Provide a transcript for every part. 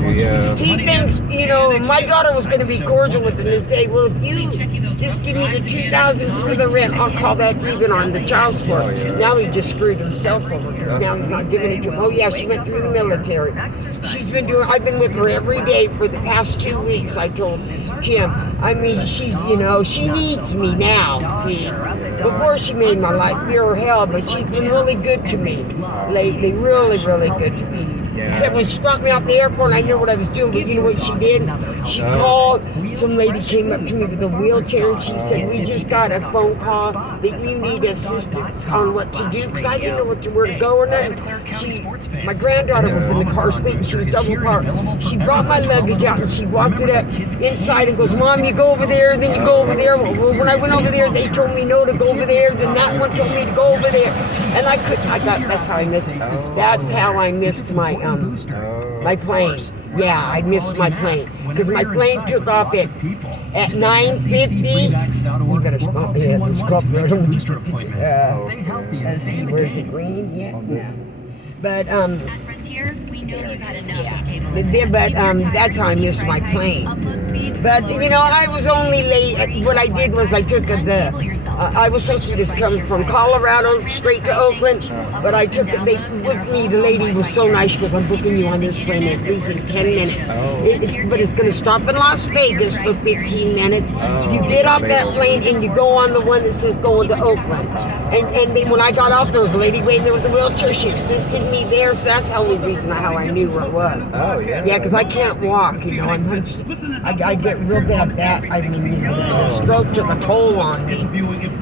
Yeah. He thinks, my daughter was going to be cordial with him and say, well, if you just give me the $2,000 for the rent, I'll call that even on the child support. Oh, yeah. Now he just screwed himself over because now he's not giving it to him. Oh, yeah, she went through the military. I've been with her every day for the past 2 weeks, I told Kim. I mean, she's, she needs me now, see. Before she made my life pure hell, but she's been really good to me lately, really, really good to me. Except when she dropped me off the airport, I knew what I was doing, but you know what she did? She called, some lady came up to me with a wheelchair, and she said, we just got a phone call that you need assistance on what to do, because I didn't know where to go or nothing. My granddaughter was in the car sleeping, she was double parked. She brought my luggage out, and she walked it up inside and goes, Mom, you go over there, then you go over there. Well, when I went over there, they told me no to go over there, then that one told me to go over there. And that's how I missed it. That's how I missed my plane. Yeah, I missed my plane. Because my plane took off at 9:50. You better stop here. Let's go up there. Let's see, where's the green? Yeah, no. But, that's how I missed my plane. But, I was only late. What I did was I took I was supposed to just come from Colorado straight to Oakland, but I took they booked me. The lady was so nice. She goes, I'm booking you on this plane at least in 10 minutes. But it's going to stop in Las Vegas for 15 minutes. You get off that plane and you go on the one that says going to Oakland. And then when I got off, there was a lady waiting there with a wheelchair. She assisted me there, so that's the only reason how I knew where it was. Oh, yeah. Yeah, because I can't walk, I'm hunched. I get real bad back. The stroke took a toll on me.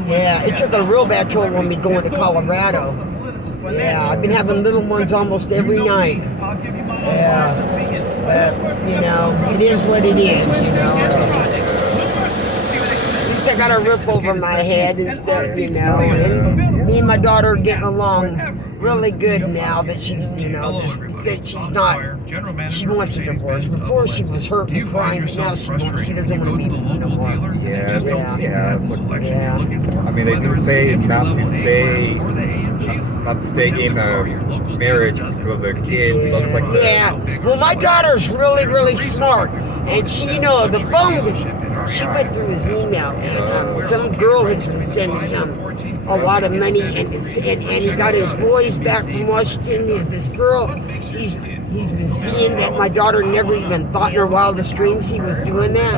Yeah, it took a real bad toll on me going to Colorado. Yeah, I've been having little ones almost every night. Yeah, but, it is what it is, At least I got a roof over my head and stuff, And me and my daughter are getting along really good now that she's, that she's not, she wants a divorce. Before she was hurt and crying, but now she doesn't want to be with me no more. Yeah. I mean, they do say not to stay in a marriage because of the kids. Looks like that. Yeah. Well, my daughter's really, really smart, and she, the phone. She went through his email, and some girl has been sending him a lot of money, and he got his boys back from Washington. This girl, he's been seeing that my daughter never even thought in her wildest dreams he was doing that.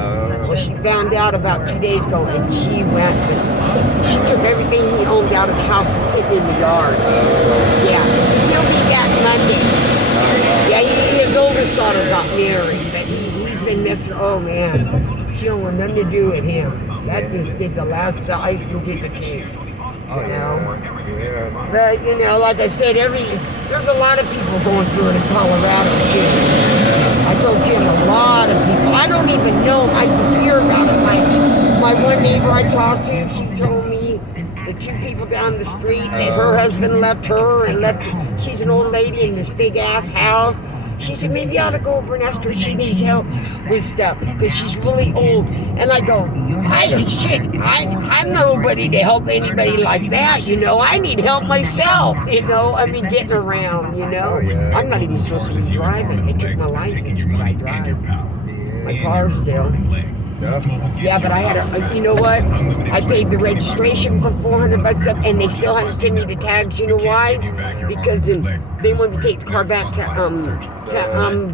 Well, she found out about 2 days ago, and she went, and she took everything he owned out of the house and sitting in the yard. Yeah, he'll be back Monday. Yeah, his oldest daughter got married, but he's been missing. Oh man. She don't want nothing to do with him. That just did the last icing to the cake. Yeah. But like I said, there's a lot of people going through it in Colorado too. I told Kim a lot of people. I don't even know. I just hear about it. My one neighbor I talked to, she told me the 2 people down the street that her husband left her and she's an old lady in this big ass house. She said, maybe I ought to go over and ask her if she needs help with stuff, because she's really old. And I go, I'm nobody to help anybody like that, I need help myself, getting around, I'm not even supposed to be driving. They took my license, but I drive. My car still. Yeah, but I had you know what? I paid the registration for $400 up, and they still have to send me the tags. You know why? Because they want me to take the car back to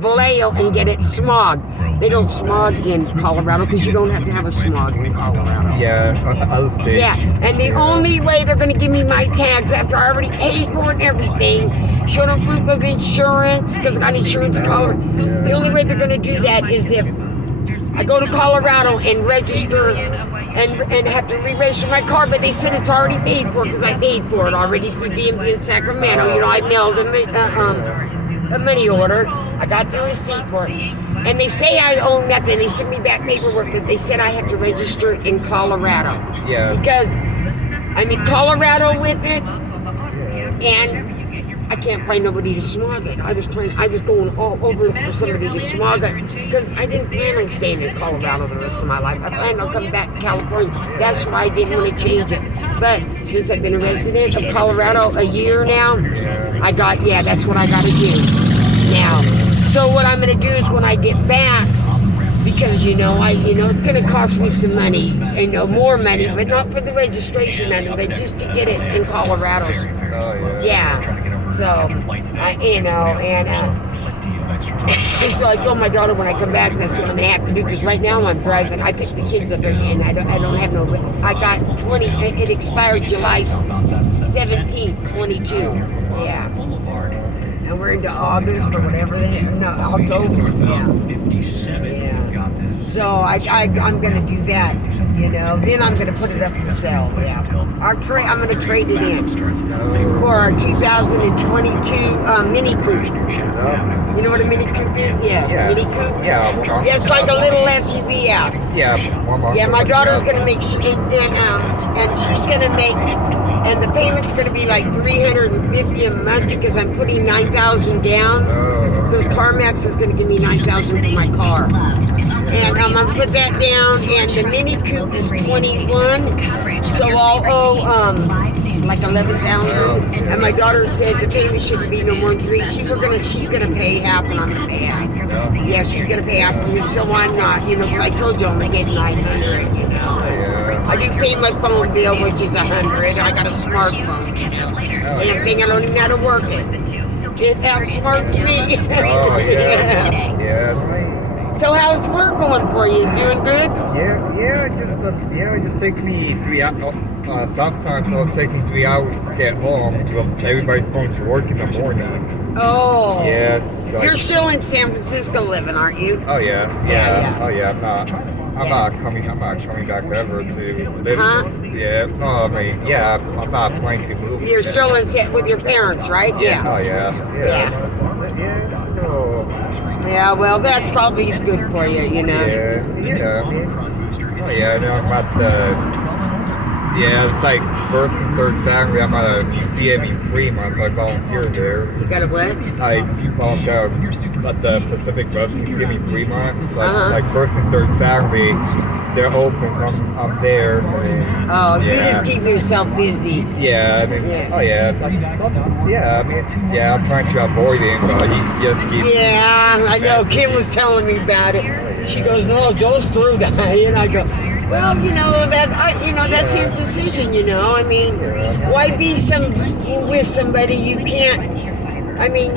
Vallejo and get it smogged. They don't smog in Colorado because you don't have to have a smog in Colorado. Yeah, other states. Yeah, and the only way they're going to give me my tags after I already paid for it and everything, show them proof of insurance because I got insurance in Colorado. The only way they're going to do that is if I go to Colorado and register and have to re-register my car, but they said it's already paid for because I paid for it already through DMV in Sacramento. I mailed a money order. I got the receipt for it. And they say I owe nothing. They sent me back paperwork, but they said I have to register in Colorado. Yeah. Because I'm in Colorado with it, and I can't find nobody to smog it. I was going all over for somebody to smog it because I didn't plan on staying in Colorado the rest of my life. I planned on coming back to California. That's why I didn't want to change it. But since I've been a resident of Colorado a year now, that's what I got to do now. So what I'm going to do is when I get back, because it's going to cost me some money, more money, but not for the registration money, but just to get it in Colorado. Oh, Yeah. So, so I told my daughter when I come back, that's what I'm going to have to do, because right now I'm driving. I picked the kids up and I don't have no, I got 20, it expired July 17th, 22. Yeah. And we're into August or whatever the heck. No, October. Yeah. So I'm going to do that, Then I'm going to put it up for sale. Yeah. I'm going to trade it in for our 2022 Mini Coupe. You know what a Mini Coupe is? Yeah. Mini Coupe. Yeah. It's like a little SUV out. Yeah. Yeah. My daughter's going to make, and she's going to make. And the payment's going to be like $350 a month because I'm putting $9,000 down. Because CarMax is going to give me $9,000 for my car. And I'm going to put that down. And the Mini Coupe is $21,000, so I'll owe like $11,000. And my daughter said the payment shouldn't be no more than $3,000. She's gonna pay half, and I'm gonna pay half. Yeah, she's gonna pay half for me. So I'm not, because I told you I'm gonna get $900. I do pay my phone bill, which is $100. I got a smartphone. Damn thing, I don't even know how to work it. It outsmarts me. Oh yeah. So how's work going for you? Doing good? Yeah. It just takes me 3 hours. Sometimes it'll take me 3 hours to get home because everybody's going to work in the morning. Oh. Yeah. You're still in San Francisco living, aren't you? Oh yeah. Oh yeah. I'm not coming back ever to live. Huh? Yeah. No, I'm not planning to move. You're still in with your parents, right? Yeah. Oh yeah. Yeah, well, that's probably good for you, Yeah. I'm at the. Yeah, it's like first and third Saturday. I'm at a museum in Fremont, so I volunteer there. You got a what? I volunteer at the Pacific Bus Museum in Fremont. So like first and third Saturday, they're open, so I'm there. You just keep yourself busy. Yeah, I'm trying to avoid it, but you just keep. Yeah, I know. Kim was telling me about it. She goes, "No, Joe's through that," and I go, "Well, that's his decision. I mean, why be with somebody you can't? I mean,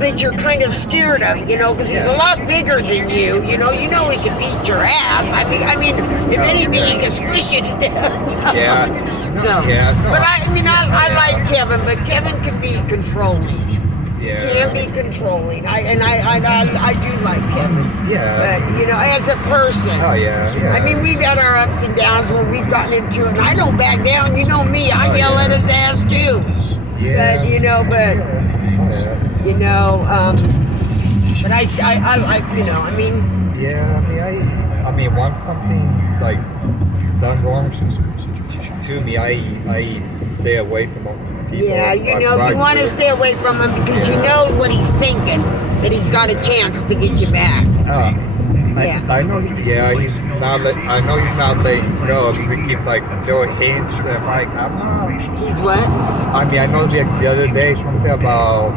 that you're kind of scared of, because he's a lot bigger than you. He can beat your ass. I mean, if anything, he can squish you to death." Yeah. No. But I like Kevin, but Kevin can be controlling. Yeah. Can be controlling. I do like Kevin. Yeah. But, as a person. Oh yeah. I mean, we've got our ups and downs where we've gotten into it. And I don't back down. You know me. I yell at his ass too. Yeah. But once something's like done wrong to me, I stay away from people. Yeah, you want to stay away from him because you know what he's thinking, that he's got a chance to get you back. I know. Yeah, he's not. I know he's not letting go because he keeps like doing hints. And I'm not. He's what? I know the other day something about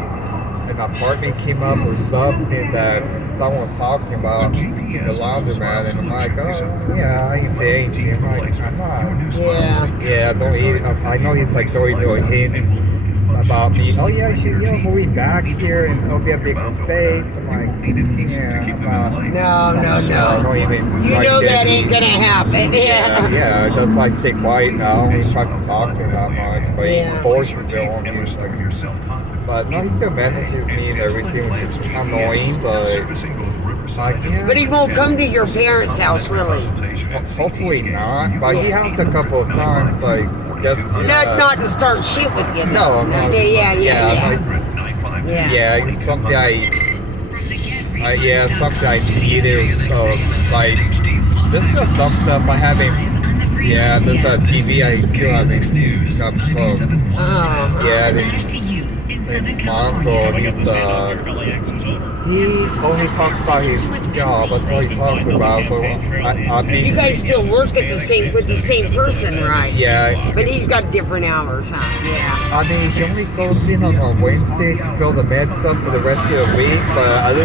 an apartment came up or something that someone was talking about the laundromat, and I'm like, oh yeah, I ain't say anything. I'm like, I'm not. Yeah, don't even. I know he's like throwing little hints about me. Oh yeah, you're moving back here and it'll be a bigger space. I'm like, no. Don't even. You know that ain't gonna happen. Yeah. That's why I stay quiet now. I don't even try to talk to him that much, but he forces it on me. But no, he still messages me and everything, which is annoying, but But he won't come to your parents' house, will he? Hopefully not. But he has a couple of times, like just to, not to start shit with you. No. Yeah. It's something something I needed. Like there's still some stuff I haven't. Yeah, there's a TV I still haven't. month, or he only talks about his job. That's all he talks about. So I mean, You guys still work at the same with the same person, right? yeah. But he's got different hours, huh? Yeah. I mean, he only goes in on Wednesday to fill the meds up for the rest of the week. But other